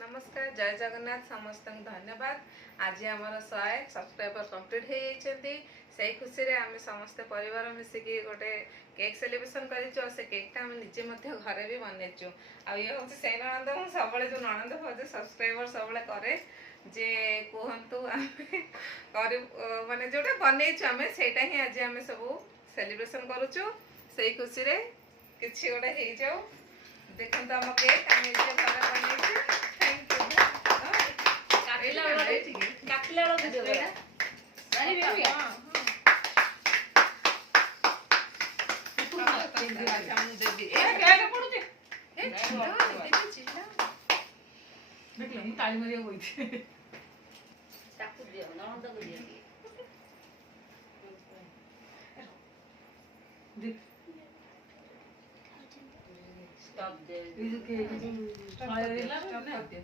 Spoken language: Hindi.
नमस्कार जय जगन्नाथ समस्त धन्यवाद। आज आमर 100 सब्सक्राइबर कंप्लीट हो जाती से खुशी रे आम समस्त परिवार मिसिकी गोटे केक सेलिब्रेशन कर से केकटा आम निजे घरे भी बनईचु। ये हूँ से ननद मुझे सब जो ननद भाज सब्सक्राइबर सब करे जे कहतु आम माने जोटा बनईचु आम से आज आम सब सेलिब्रेशन करुचु से खुशी रे किसी गोटे हो जाऊ। देखो आम केक आम निजे घर बनईचु। काटला वाला वीडियो करा अरे बेबी हम देबी ए क्या पडुचे ए चिल्ला देखले मु ताली मारिया होइछे ताकू दियो ननद को दियो देख स्टॉप दे इज के स्टॉप कर दे